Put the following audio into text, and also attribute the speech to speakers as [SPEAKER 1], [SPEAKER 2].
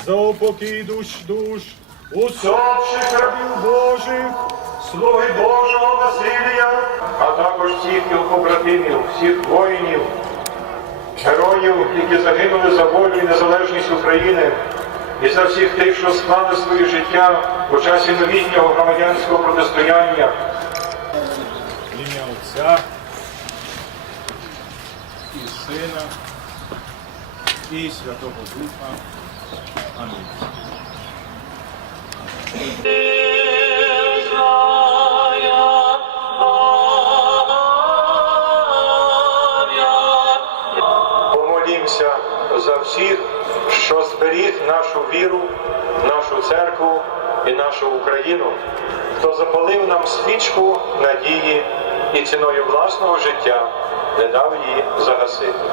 [SPEAKER 1] спокій душ душ, усопших рабів Божих,
[SPEAKER 2] слуги Божого Василія, а також всіх його побратимів, всіх воїнів, героїв, які загинули за волю і незалежність України, і за всіх тих, що склали своє життя у часі новітнього громадянського протистояння.
[SPEAKER 1] ім'я Отця і Сина і Святого Духа.
[SPEAKER 2] Помолімося за всіх, що зберіг нашу віру, нашу церкву і нашу Україну, хто запалив нам свічку надії і ціною власного життя не дав її загасити.